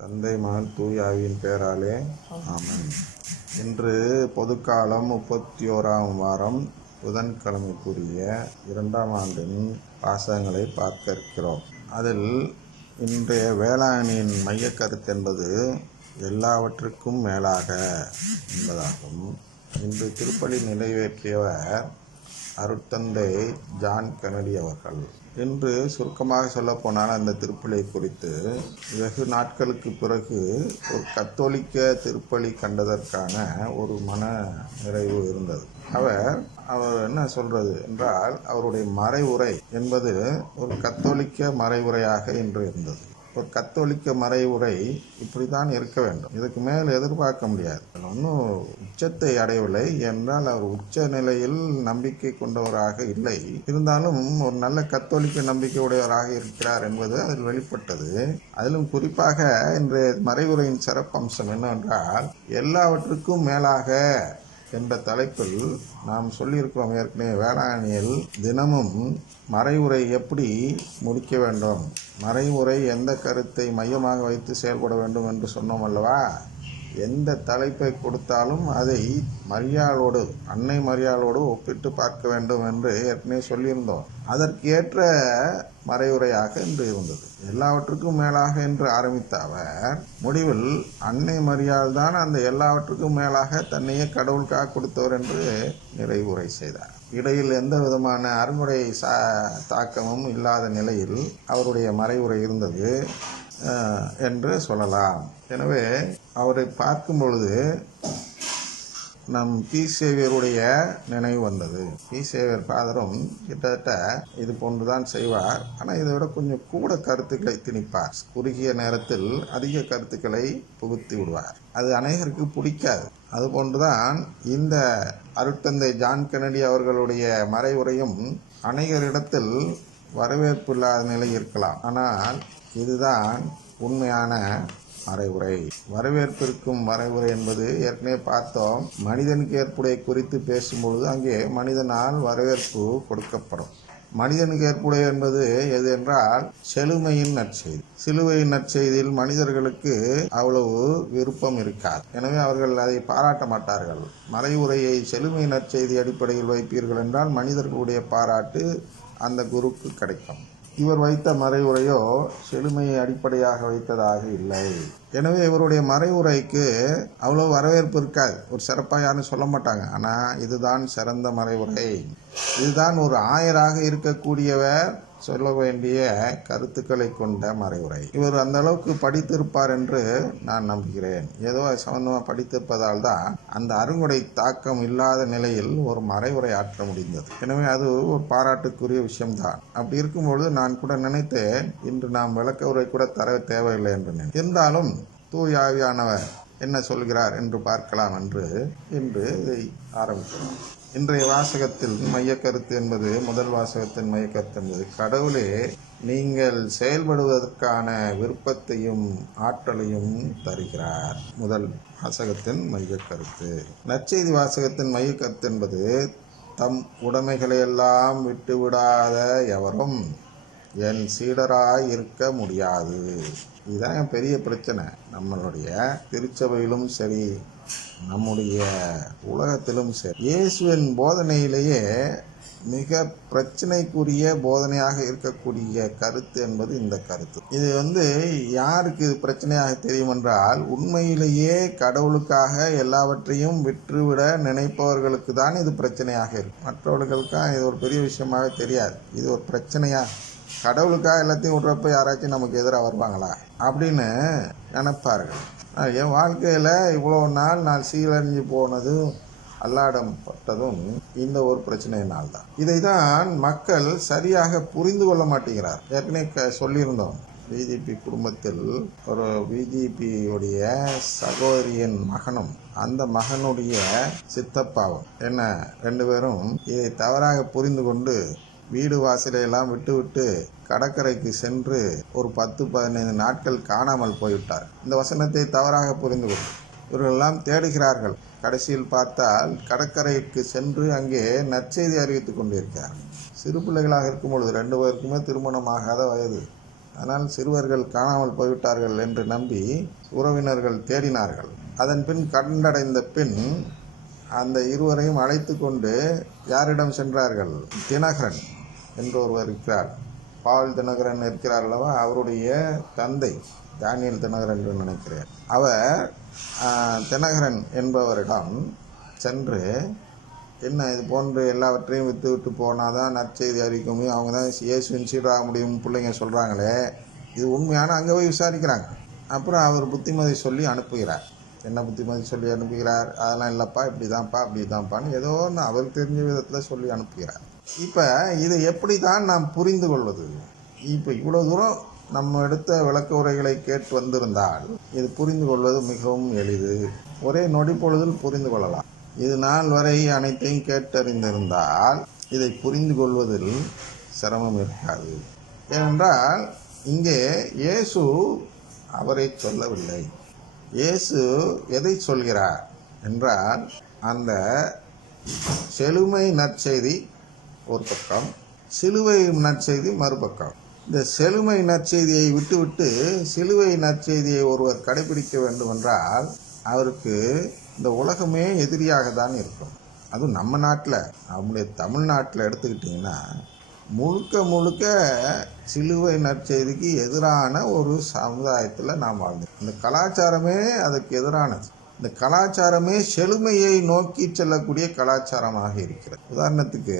தந்தை மகன் தூய ஆவியின் பெயராலே ஆமென். இன்று பொதுக்காலம் 31ஆம் வாரம் புதன்கிழமைக்குரிய 2ஆம் ஆண்டின் வாசகங்களை பார்க்க இருக்கிறோம். அதில் இன்றைய வேளாண்மையின் மைய கருத்து என்பது எல்லாவற்றுக்கும் மேலாக என்பதாகும். இன்று திருப்பலி நிறைவேற்றியவர் அருட்தந்தை ஜான் கென்னடி அவர்கள். இன்று சுருக்கமாக சொல்லப்போனால் அந்த திருப்பலியை குறித்து வெகு நாட்களுக்கு பிறகு ஒரு கத்தோலிக்க திருப்பலி கண்டதற்கான ஒரு மன நிறைவு இருந்தது. அவர் என்ன சொல்றது என்றால், அவருடைய மறைவுரை என்பது ஒரு கத்தோலிக்க மறைவுரையாக இன்று இருந்தது. ஒரு கத்தோலிக்க மறைவுரை இப்படித்தான் இருக்க வேண்டும், இதுக்கு மேல் எதிர்பார்க்க முடியாது. ஒன்றும் உச்சத்தை அடையவில்லை என்றால் அவர் உச்ச நிலையில் நம்பிக்கை கொண்டவராக இல்லை, இருந்தாலும் ஒரு நல்ல கத்தோலிக்க நம்பிக்கை உடையவராக இருக்கிறார் என்பது அதில் வெளிப்பட்டது. அதிலும் குறிப்பாக இன்றைய மறைவுரையின் சிறப்பம்சம் என்னவென்றால், எல்லாவற்றுக்கும் மேலாக என்ற தலைப்பில் நாம் சொல்லியிருக்கிறோம் ஏற்கனவே. வேளாண்மையில் தினமும் மறைவுரை எப்படி முடிக்க வேண்டும், மறைவுரை எந்த கருத்தை மையமாக வைத்து செயல்பட வேண்டும் என்று சொன்னோம் அல்லவா. எந்த தலைப்பை கொடுத்தாலும் அதை மரியாளோடு, அன்னை மரியாளோடு ஒப்பிட்டு பார்க்க வேண்டும் என்று ஏற்கனவே சொல்லியிருந்தோம். அதற்கு ஏற்ற மறைவுரையாக இன்று இருந்தது. எல்லாவற்றுக்கும் மேலாக என்று ஆரம்பித்த அவர் முடிவில் அன்னை மரியாள் தான் அந்த எல்லாவற்றுக்கும் மேலாக தன்னையே கடவுளுக்காக கொடுத்தவர் என்று நிறைவுரை செய்தார். இடையில் எந்த விதமான அருங்குறை தாக்கமும் இல்லாத நிலையில் அவருடைய மறைவுரை இருந்தது என்று சொல்லலாம். எனவே அவரை பார்க்கும் பொழுது நம் பி சேவியருடைய நினைவு வந்தது. பி சேவியர் ஃபாதரும் கிட்டத்தட்ட இது போன்றுதான் செய்வார். ஆனால் இதை விட கொஞ்சம் கூட கருத்துக்களை திணிப்பார். குறுகிய நேரத்தில் அதிக கருத்துக்களை புகுத்தி விடுவார். அது அநேகருக்கு பிடிக்காது. அதுபோன்றுதான் இந்த அருட்தந்தை ஜான் கென்னடி அவர்களுடைய மறைவுரையும் அநேகரிடத்தில் வரவேற்பு இல்லாத நிலை இருக்கலாம். ஆனால் இதுதான் உண்மையான மறைவுரை. வரவேற்பிற்கும் மறைவுரை என்பது ஏற்கனவே பார்த்தோம். மனிதனுக்கு ஏற்புடைய குறித்து பேசும்பொழுது அங்கே மனிதனால் வரவேற்பு கொடுக்கப்படும். மனிதனுக்கு ஏற்புடைய என்பது எது என்றால் செழுமையின் நற்செய்தி. சிலுவையின் நற்செய்தியில் மனிதர்களுக்கு அவ்வளவு விருப்பம் இருக்காது. எனவே அவர்கள் அதை பாராட்ட மாட்டார்கள். மறைவுரையை செழுமை நற்செய்தி அடிப்படையில் வைப்பீர்கள் என்றால் மனிதர்களுடைய பாராட்டு அந்த குருக்கு கிடைக்கும். இவர் வைத்த மறைவுரையோ செழுமையை அடிப்படையாக வைத்ததாக இல்லை. எனவே இவருடைய மறைவுரைக்கு அவ்வளவு வரவேற்பு இருக்காது. ஒரு சிறப்பாக யாரும் சொல்ல மாட்டாங்க. ஆனால் இதுதான் சிறந்த மறைவுரை, இதுதான் ஒரு ஆயராக இருக்கக்கூடியவர் சொல்ல வேண்டிய கருத்துக்களை கொண்ட மறைவுரை. இவர் அந்த அளவுக்கு படித்திருப்பார் என்று நான் நம்புகிறேன். ஏதோ சம்பந்தமாக படித்திருப்பதால் தான் அந்த அருங்குடை தாக்கம் இல்லாத நிலையில் ஒரு மறைவுரை ஆற்ற முடிந்தது. எனவே அது ஒரு பாராட்டுக்குரிய விஷயம்தான். அப்படி இருக்கும்பொழுது நான் கூட நினைத்தேன், இன்று நாம் விளக்க உரை கூட தர தேவையில்லை என்று. இருந்தாலும் தூய ஆவியானவர் என்ன சொல்கிறார் என்று பார்க்கலாம் என்று இன்று இதை ஆரம்பிக்கிறோம். இன்றைய வாசகத்தில் மையக்கருத்து என்பது, முதல் வாசகத்தின் மையக்கருத்து என்பது, கடவுளே நீங்கள் செயல்படுவதற்கான விருப்பத்தையும் ஆற்றலையும் தருகிறார். முதல் வாசகத்தின் மையக்கருத்து. நற்செய்தி வாசகத்தின் மையக்கருத்து என்பது, தம் உடைமைகளையெல்லாம் விட்டுவிடாத எவரும் என் சீடராய் இருக்க முடியாது. இதுதான் பெரிய பிரச்சனை. நம்மளுடைய திருச்சபையிலும் சரி, நம்முடைய உலகத்திலும் சரி, இயேசுவின் போதனையிலேயே மிக பிரச்சனைக்குரிய போதனையாக இருக்கக்கூடிய கருத்து என்பது இந்த கருத்து. இது யாருக்கு இது பிரச்சனையாக தெரியும் என்றால், உண்மையிலேயே கடவுளுக்காக எல்லாவற்றையும் விற்றுவிட நினைப்பவர்களுக்கு தான் இது பிரச்சனையாக இருக்கும். மற்றவர்களுக்காக இது ஒரு பெரிய விஷயமாக தெரியாது. இது ஒரு பிரச்சனையா, கடவுளுக்காக எல்லாத்தையும் விடுறப்ப யாராச்சும் நமக்கு எதிராக வருவாங்களா அப்படின்னு நினைப்பார்கள். என் வாழ்க்கையில் இவ்வளோ நாள் நான் சீரழிஞ்சு போனதும் அல்லாடம் பட்டதும் இந்த ஒரு பிரச்சனையினால் தான். இதை தான் மக்கள் சரியாக புரிந்து கொள்ள மாட்டேங்கிறார். ஏற்கனவே சொல்லியிருந்தோம், பிஜேபி குடும்பத்தில் ஒரு பிஜேபியுடைய சகோதரியின் மகனும் அந்த மகனுடைய சித்தப்பாவும் என்ன, 2 பேரும் இதை தவறாக புரிந்து கொண்டு வீடு வாசலையெல்லாம் விட்டு கடற்கரைக்கு சென்று ஒரு 10-15 நாட்கள் காணாமல் போய்விட்டார். இந்த வசனத்தை தவறாக புரிந்து கொண்டு இவர்களெல்லாம் தேடுகிறார்கள். கடைசியில் பார்த்தால் கடற்கரைக்கு சென்று அங்கே நற்செய்தி அறிவித்துக் கொண்டிருக்கிறார். சிறு பிள்ளைகளாக இருக்கும் பொழுது 2 பேருக்குமே திருமணமாகாத வயது. அதனால் சிறுவர்கள் காணாமல் போய்விட்டார்கள் என்று நம்பி உறவினர்கள் தேடினார்கள். அதன் பின் கண்டடைந்த பின் அந்த இருவரையும் அழைத்து கொண்டு யாரிடம் சென்றார்கள்? தினகரன் என்று ஒருவர் இருக்கிறார். பால் தினகரன் இருக்கிறார் அல்லவா, அவருடைய தந்தை தானியல் தினகரன் என்று நினைக்கிறேன். அவர் தினகரன் என்பவரிடம் சென்று, என்ன இது போன்று எல்லாவற்றையும் விட்டு விட்டு போனாதான் நற்செய்தி அறிவிக்க முடியும், அவங்க தான் இயேசுவின் சீடராக முடியும் பிள்ளைங்க சொல்கிறாங்களே, இது உண்மையான? அங்கே போய் விசாரிக்கிறாங்க. அப்புறம் அவர் புத்திமதி சொல்லி அனுப்புகிறார். என்ன புத்திமதி சொல்லி அனுப்புகிறார்? அதெல்லாம் இல்லைப்பா, இப்படி தான்ப்பா அப்படி தான்ப்பான்னு ஏதோ ஒன்று அவர் தெரிஞ்ச விதத்தில் சொல்லி அனுப்புகிறார். இப்போ இதை எப்படி தான் நாம் புரிந்து கொள்வது? இப்போ இவ்வளோ தூரம் நம்ம எடுத்த விளக்க உரைகளை கேட்டு வந்திருந்தால் இது புரிந்து கொள்வது மிகவும் எளிது. ஒரே நொடி பொழுதில் புரிந்து கொள்ளலாம். இது நாள் வரை அனைத்தையும் கேட்டறிந்திருந்தால் இதை புரிந்து கொள்வதில் சிரமம் இருக்காது. ஏனென்றால் இங்கே இயேசு அவரை சொல்லவில்லை. இயேசு எதை சொல்கிறார் என்றால், அந்த செழுமை நற்செய்தி ஒரு பக்கம், சிலுவை நற்செய்தி மறுபக்கம். இந்த செழுமை நற்செய்தியை விட்டுவிட்டு சிலுவை நற்செய்தியை ஒருவர் கடைபிடிக்க வேண்டும் என்றால் அவருக்கு இந்த உலகமே எதிரியாக தான் இருக்கும். அதுவும் நம்ம நாட்டில், நம்முடைய தமிழ்நாட்டில் எடுத்துக்கிட்டிங்கன்னா முழுக்க முழுக்க சிலுவை நற்செய்திக்கு எதிரான ஒரு சமுதாயத்தில் நாம் வாழ்ந்தோம். இந்த கலாச்சாரமே அதுக்கு எதிரானது. இந்த கலாச்சாரமே செழுமையை நோக்கி செல்லக்கூடிய கலாச்சாரமாக இருக்கிறது. உதாரணத்துக்கு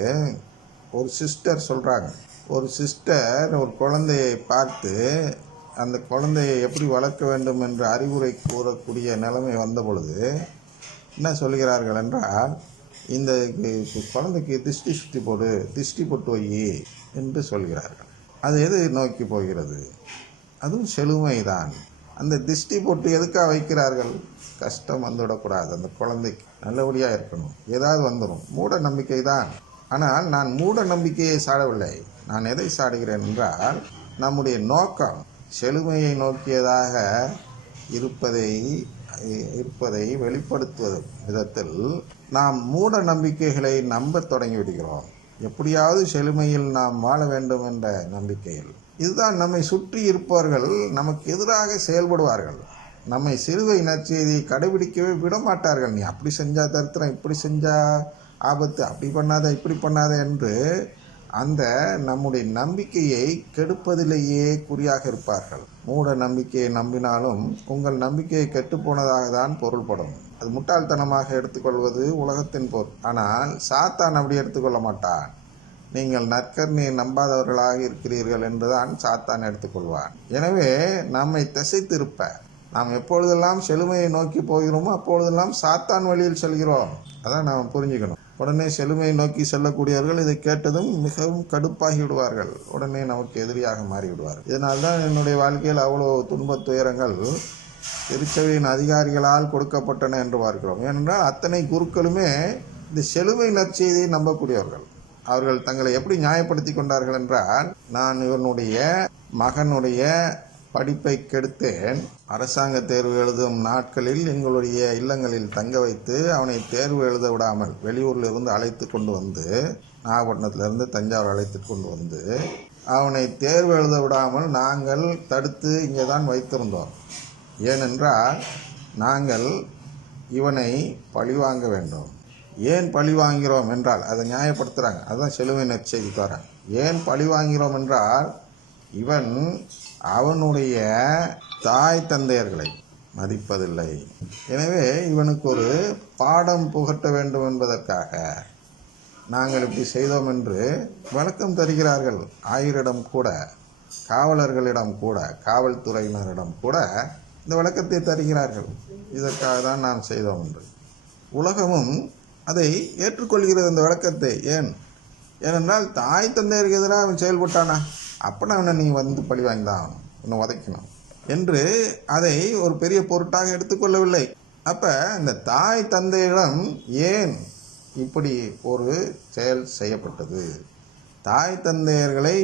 ஒரு சிஸ்டர் சொல்கிறாங்க, ஒரு சிஸ்டர் ஒரு குழந்தையை பார்த்து அந்த குழந்தையை எப்படி வளர்க்க வேண்டும் என்று அறிவுரை கூறக்கூடிய நிலைமை வந்த பொழுது என்ன சொல்கிறார்கள் என்றால், இந்த குழந்தைக்கு திஷ்டி சுற்றி போடு, திஷ்டி போட்டு வை என்று சொல்கிறார்கள். அது எது நோக்கி போகிறது? அதுவும் செழுமை தான். அந்த திஷ்டி போட்டு எதுக்காக வைக்கிறார்கள்? கஷ்டம் வந்துவிடக்கூடாது, அந்த குழந்தைக்கு நல்லபடியாக இருக்கணும், ஏதாவது வந்துடும், மூட நம்பிக்கை தான். ஆனால் நான் மூட நம்பிக்கையை சாடவில்லை. நான் எதை சாடுகிறேன் என்றால், நம்முடைய நோக்கம் செழுமையை நோக்கியதாக இருப்பதை வெளிப்படுத்துவது விதத்தில் நாம் மூட நம்பிக்கைகளை நம்ப தொடங்கிவிடுகிறோம். எப்படியாவது செழுமையில் நாம் வாழ வேண்டும் என்ற நம்பிக்கையில். இதுதான் நம்மை சுற்றி இருப்பவர்கள் நமக்கு எதிராக செயல்படுவார்கள். நம்மை சிலுவை நற்செய்தியை கடைபிடிக்கவே விட மாட்டார்கள். நீ அப்படி செஞ்சா தரித்திரம், இப்படி செஞ்சா ஆபத்து, அப்படி பண்ணாத இப்படி பண்ணாத என்று அந்த நம்முடைய நம்பிக்கையை கெடுப்பதிலேயே குறியாக இருப்பார்கள். மூட நம்பிக்கையை நம்பினாலும் உங்கள் நம்பிக்கையை கெட்டுப்போனதாக தான் பொருள்படும். அது முட்டாள்தனமாக எடுத்துக்கொள்வது உலகத்தின் பொருள். ஆனால் சாத்தான் அப்படி எடுத்துக்கொள்ள மாட்டான். நீங்கள் நற்கருணையை நம்பாதவர்களாக இருக்கிறீர்கள் என்றுதான் சாத்தான் எடுத்துக்கொள்வான். எனவே நம்மை திசைத்திருப்ப, நாம் எப்பொழுதெல்லாம் செழுமையை நோக்கி போகிறோமோ அப்பொழுதெல்லாம் சாத்தான் வழியில் செல்கிறோம். அதான் நாம் புரிஞ்சுக்கணும். உடனே செழுமையை நோக்கி செல்லக்கூடியவர்கள் இதை கேட்டதும் மிகவும் கடுப்பாகி விடுவார்கள். உடனே நமக்கு எதிரியாக மாறிவிடுவார்கள். இதனால்தான் என்னுடைய வாழ்க்கையில் அவ்வளோ துன்பத் துயரங்கள் திருச்சபையின் அதிகாரிகளால் கொடுக்கப்பட்டன என்று பார்க்கிறோம். ஏனென்றால் அத்தனை குருக்களுமே இந்த செழுமை நற்செய்தியை நம்பக்கூடியவர்கள். அவர்கள் தங்களை எப்படி நியாயப்படுத்தி கொண்டார்கள் என்றால், நான் இவனுடைய மகனுடைய படிப்பை கெடுத்தேன், அரசாங்க தேர்வு எழுதும் நாட்களில் எங்களுடைய இல்லங்களில் தங்க வைத்து அவனை தேர்வு எழுத விடாமல் வெளியூரில் இருந்து அழைத்து கொண்டு வந்து, நாகப்பட்டினத்திலிருந்து தஞ்சாவூர் அழைத்து கொண்டு வந்து அவனை தேர்வு எழுத விடாமல் நாங்கள் தடுத்து இங்கே தான் வைத்திருந்தோம். ஏனென்றால் நாங்கள் இவனை பழிவாங்க வேண்டும். ஏன் பழி வாங்கிறோம் என்றால் அதை நியாயப்படுத்துகிறாங்க. அதுதான் செழுமை நற்செய்தி தராங்க. ஏன் பழி வாங்கிறோம் என்றால், இவன் அவனுடைய தாய் தந்தையர்களை மதிப்பதில்லை. எனவே இவனுக்கு ஒரு பாடம் புகட்ட வேண்டும் என்பதற்காக நாங்கள் இப்படி செய்தோம் என்று விளக்கம் தருகிறார்கள். ஆயரிடம் கூட, காவலர்களிடம் கூட, காவல்துறையினரிடம் கூட இந்த விளக்கத்தை தருகிறார்கள். இதற்காக தான் நாம் செய்தோம் என்று. உலகமும் அதை ஏற்றுக்கொள்கிறது அந்த விளக்கத்தை. ஏனென்றால் தாய் தந்தையருக்கு எதிராக அவன் செயல்பட்டானா, அப்பனா அவனை நீ வந்து பழி வாங்கிதான் உன்னை உதைக்கணும் என்று அதை ஒரு பெரிய பொருட்டாக எடுத்துக்கொள்ளவில்லை. அப்போ இந்த தாய் தந்தையிடம் ஏன் இப்படி ஒரு செயல் செய்யப்பட்டது, தாய் தந்தையர்களை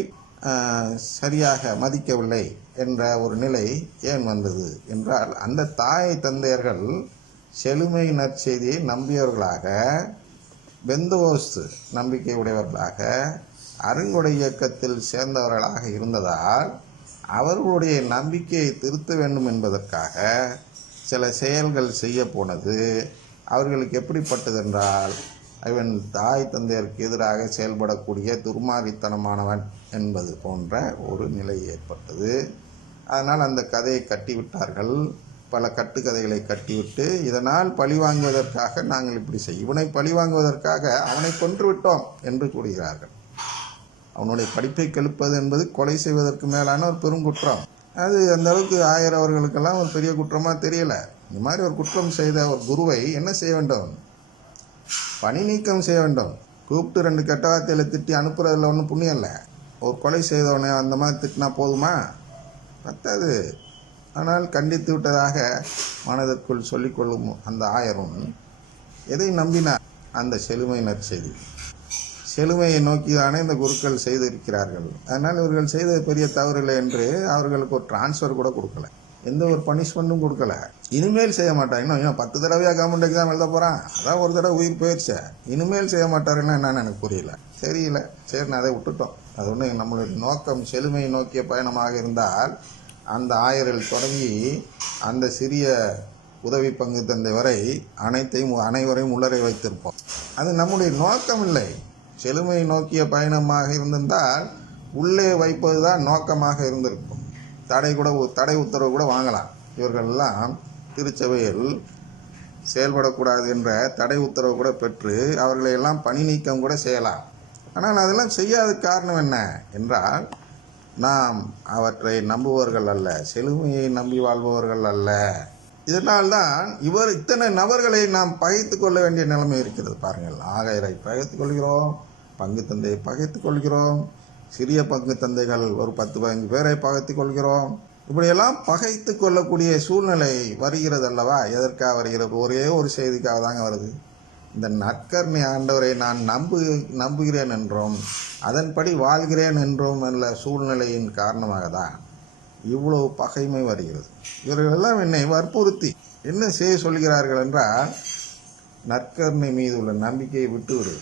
சரியாக மதிக்கவில்லை என்ற ஒரு நிலை ஏன் வந்தது என்றால், அந்த தாய் தந்தையர்கள் செழுமை நற்செய்தியை நம்பியவர்களாக, பெந்தகோஸ்து நம்பிக்கை உடையவர்களாக, அருங்கொடை இயக்கத்தில் சேர்ந்தவர்களாக இருந்ததால் அவர்களுடைய நம்பிக்கையை திருத்த வேண்டும் என்பதற்காக சில செயல்கள் செய்ய போனது அவர்களுக்கு எப்படிப்பட்டது என்றால், அவன் தாய் தந்தையருக்கு எதிராக செயல்படக்கூடிய துர்மாரித்தனமானவன் என்பது போன்ற ஒரு நிலை ஏற்பட்டது. அதனால் அந்த கதையை கட்டிவிட்டார்கள். பல கட்டுக்கதைகளை கட்டிவிட்டு, இதனால் பழிவாங்குவதற்காக நாங்கள் இப்படி இவனை பழிவாங்குவதற்காக அவனை கொன்று விட்டோம் என்று கூறுகிறார்கள். அவனுடைய படிப்பை கெடுப்பது என்பது கொலை செய்வதற்கு மேலான ஒரு பெருங்குற்றம். அது அந்த அளவுக்கு ஆயர் அவர்களுக்கெல்லாம் ஒரு பெரிய குற்றமாக தெரியல. இந்த மாதிரி ஒரு குற்றம் செய்த ஒரு குருவை என்ன செய்ய வேண்டும்? பணி நீக்கம் செய்ய வேண்டும். கூப்பிட்டு 2 கெட்ட வார்த்தையில் திட்டி அனுப்புறதுல ஒன்றும் புண்ணியம் இல்லை. ஒரு கொலை செய்தவனை அந்த மாதிரி திட்டினா போதுமா? பத்தாது. ஆனால் கண்டித்து விட்டதாக மனதிற்குள் சொல்லிக்கொள்ளும் அந்த ஆயரும் எதை நம்பினார்? அந்த செழுமை நற்செய்தி. செழுமையை நோக்கிதானே இந்த குருக்கள் செய்திருக்கிறார்கள். அதனால் இவர்கள் செய்த பெரிய தவறில்லை என்று அவர்களுக்கு ஒரு டிரான்ஸ்ஃபர் கூட கொடுக்கல, எந்த ஒரு பனிஷ்மெண்ட்டும் கொடுக்கல. இனிமேல் செய்ய மாட்டாங்க. இன்னும் 10 தடவையாக கவர்மெண்ட் எக்ஸாம் எழுத போகிறான், அதான் ஒரு தடவை உயிர் போயிடுச்சு. இனிமேல் செய்ய மாட்டாருன்னா என்னன்னு எனக்கு புரியல, தெரியல. சரி, நான் அதை விட்டுட்டோம். அது ஒன்று நம்மளுடைய நோக்கம் செழுமையை நோக்கிய பயணமாக இருந்தால் அந்த ஆயரில் தொடங்கி அந்த சிறிய உதவி பங்கு தந்தை வரை அனைவரையும் உள்ளரை வைத்திருப்போம். அது நம்முடைய நோக்கம் இல்லை. செழுமையை நோக்கிய பயணமாக இருந்திருந்தால் உள்ளே வைப்பது தான் நோக்கமாக இருந்திருக்கும். தடை உத்தரவு கூட வாங்கலாம். இவர்களெல்லாம் திருச்சபையில் செயல்படக்கூடாது என்ற தடை உத்தரவு கூட பெற்று அவர்களை எல்லாம் பணி நீக்கம் கூட செய்யலாம். ஆனால் அதெல்லாம் செய்யாத காரணம் என்ன என்றால், நாம் அவற்றை நம்புவர்கள் அல்ல, செழுமையை நம்பி வாழ்பவர்கள் அல்ல. இதனால்தான் இத்தனை நபர்களை நாம் பகைத்து கொள்ள வேண்டிய நிலைமை இருக்கிறது. பாருங்கள், ஆகையரை பகைத்துக் கொள்கிறோம், பங்கு தந்தையை பகைத்துக் கொள்கிறோம், சிறிய பங்கு தந்தைகள் ஒரு 10-15 பேரை பகைத்துக் கொள்கிறோம். இப்படியெல்லாம் பகைத்து கொள்ளக்கூடிய சூழ்நிலை வருகிறது அல்லவா? எதற்காக வருகிறது? ஒரே ஒரு செய்திக்காக தாங்க வருது. இந்த நற்கருணை ஆண்டவரை நான் நம்புகிறேன் என்றும் அதன்படி வாழ்கிறேன் என்றும் என்ற சூழ்நிலையின் காரணமாக தான் இவ்வளவு பகைமை வருகிறது. இவர்களெல்லாம் என்னை வற்புறுத்தி என்ன செய்ய சொல்கிறார்கள் என்றால், நற்கருணை மீது உள்ள நம்பிக்கையை விட்டுவிடு,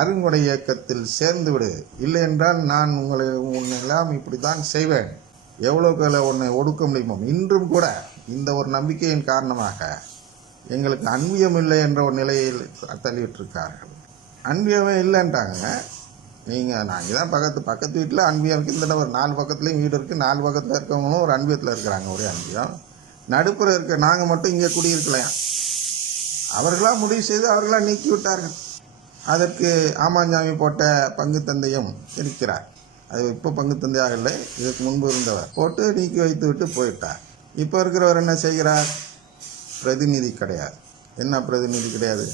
அருங்கொடை இயக்கத்தில் சேர்ந்து விடு, இல்லை என்றால் நான் உன்னெல்லாம் இப்படி தான் செய்வேன், எவ்வளோக்கு உன்னை ஒடுக்க முடியுமோ. இன்றும் கூட இந்த ஒரு நம்பிக்கையின் காரணமாக எங்களுக்கு அன்பியம் இல்லை என்ற ஒரு நிலையில் தள்ளிவிட்டிருக்கார்கள். அன்பியமே இல்லைன்ட்டாங்க. நாங்கள் தான் பக்கத்து வீட்டில் அன்பியம் இருக்குது. இந்த ஒரு 4 பக்கத்துலேயும் வீடு இருக்குது. 4 பக்கத்தில் இருக்கவங்களும் ஒரு அன்பியத்தில் இருக்கிறாங்க. ஒரே அன்பியம். நடுப்புற இருக்க நாங்கள் மட்டும் இங்கே குடியிருக்கலாம். அவர்களாக முடிவு செய்து அவர்களாக நீக்கி விட்டார்கள். அதற்கு ஆமாஞ்சாமி போட்ட பங்கு தந்தையும் இருக்கிறார். அது இப்போ பங்கு தந்தையாக இல்லை, இதுக்கு முன்பு இருந்தவர் போட்டு நீக்கி வைத்து விட்டு போயிட்டார். இப்போ இருக்கிறவர் என்ன செய்கிறார்? பிரதிநிதி கிடையாது. என்ன பிரதிநிதி கிடையாது?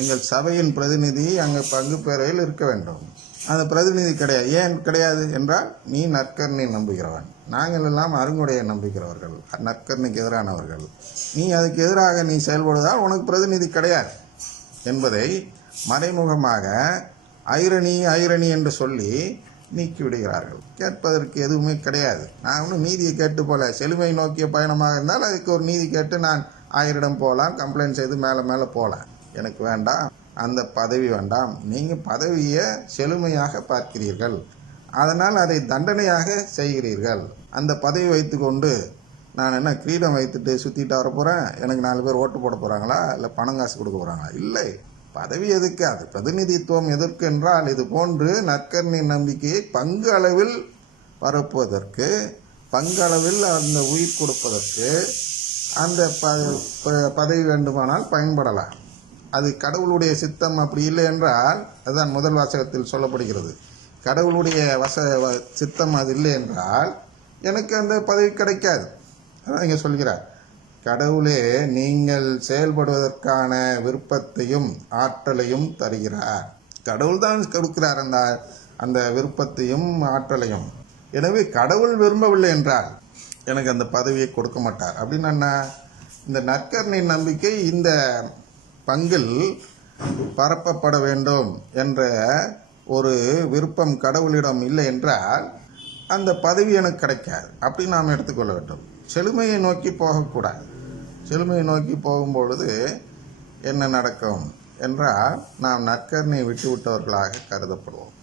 எங்கள் சபையின் பிரதிநிதி அங்கே பங்கு பேரையில் இருக்க வேண்டும். அந்த பிரதிநிதி கிடையாது. ஏன் கிடையாது என்றால், நீ நற்கருணை நம்புகிறவன், நாங்கள் எல்லாம் அருங்குடையை நம்புகிறவர்கள், நற்கருணைக்கு எதிரானவர்கள். நீ அதுக்கு எதிராக நீ செயல்படுவதால் உனக்கு பிரதிநிதி கிடையாது என்பதை மறைமுகமாக ஐரணி என்று சொல்லி நீக்கி விடுகிறார்கள். கேட்பதற்கு எதுவுமே கிடையாது. நான் ஒன்றும் நீதியை கேட்டு போல, செழுமை நோக்கிய பயணமாக இருந்தால் அதுக்கு ஒரு நீதி கேட்டு நான் 1000 போகலாம், கம்ப்ளைண்ட் செய்து மேலே போகலாம். எனக்கு வேண்டாம், அந்த பதவி வேண்டாம். நீங்கள் பதவியை செழுமையாக பார்க்கிறீர்கள், அதனால் அதை தண்டனையாக செய்கிறீர்கள். அந்த பதவி வைத்து கொண்டு நான் என்ன கிரீடம் வைத்துட்டு சுற்றிட்டு வர போகிறேன்? எனக்கு 4 பேர் ஓட்டு போட போகிறாங்களா? இல்லை பணம் காசு கொடுக்க போகிறாங்களா? இல்லை. பதவி எதுக்கு? அது பிரதிநிதித்துவம் எதற்கு என்றால், இது போன்று நற்கருணை நம்பிக்கையை பங்கு அளவில் பரப்புவதற்கு, பங்கு அளவில் அந்த உயிர் கொடுப்பதற்கு அந்த பதவி வேண்டுமானால் பயன்படலாம். அது கடவுளுடைய சித்தம் அப்படி இல்லை என்றால், அதுதான் முதல் வாசகத்தில் சொல்லப்படுகிறது. கடவுளுடைய சித்தம் அது இல்லை என்றால் எனக்கு அந்த பதவி கிடைக்காது. அதான் இங்கே சொல்கிறார், கடவுளே நீங்கள் செயல்படுவதற்கான விருப்பத்தையும் ஆற்றலையும் தருகிறார். கடவுள் தான் கொடுக்கிறார் அந்த விருப்பத்தையும் ஆற்றலையும். எனவே கடவுள் விரும்பவில்லை என்றால் எனக்கு அந்த பதவியை கொடுக்க மாட்டார். அப்படின்னு என்ன? இந்த நற்கருணை நம்பிக்கை இந்த பங்கில் பரப்பப்பட வேண்டும் என்ற ஒரு விருப்பம் கடவுளிடம் இல்லை என்றால் அந்த பதவி எனக்கு கிடைக்காது. அப்படி நாம் எடுத்துக்கொள்ள வேண்டும். செழுமையை நோக்கி போகக்கூடாது. செழுமையை நோக்கி போகும்பொழுது என்ன நடக்கும் என்றால், நாம் நற்கருணையை விட்டுவிட்டவர்களாக கருதப்படுவோம்.